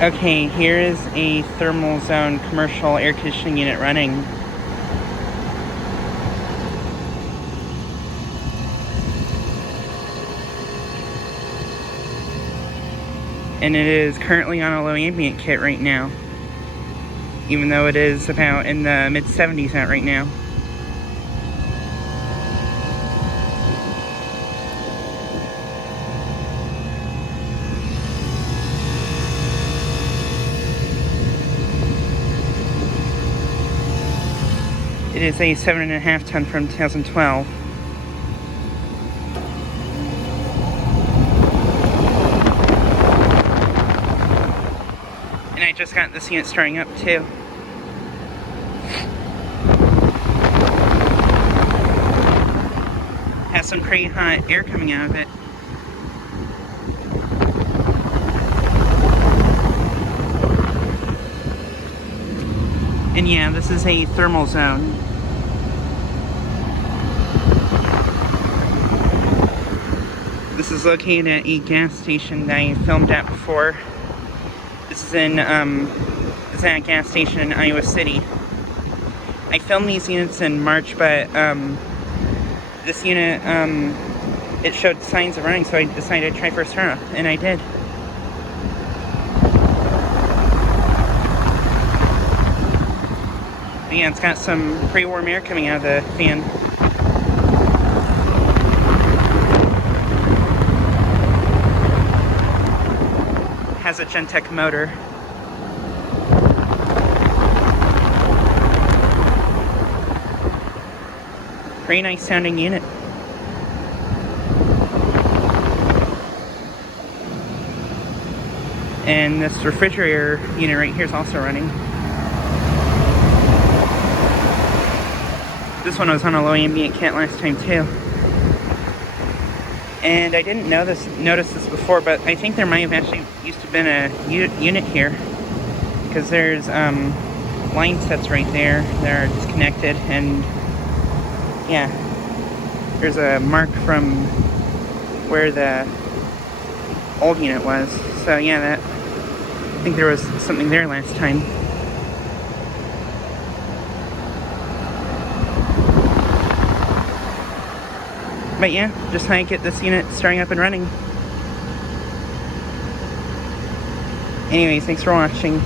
Okay, here is a thermal zone commercial air conditioning unit running. And it is currently on a low ambient kit right now, even though it is about in the mid-70s out right now. It is a 7.5 ton from 2012. And I just got this unit starting up too. Has some pretty hot air coming out of it. And yeah, this is a thermal zone. This is located at a gas station that I filmed at before. This is at a gas station in Iowa City. I filmed these units in March, but this unit, it showed signs of running, so I decided to try first turn off, and I did. But yeah, it's got some pretty warm air coming out of the fan. Has a Gentech motor. Pretty nice sounding unit. And this refrigerator unit right here is also running. This one was on a low ambient kit last time too. And I didn't notice this before, but I think there might have actually used to have been a unit here, because there's line sets right there that are disconnected, and yeah, there's a mark from where the old unit was. So yeah, I think there was something there last time. But yeah, just how I get this unit starting up and running. Anyways, thanks for watching.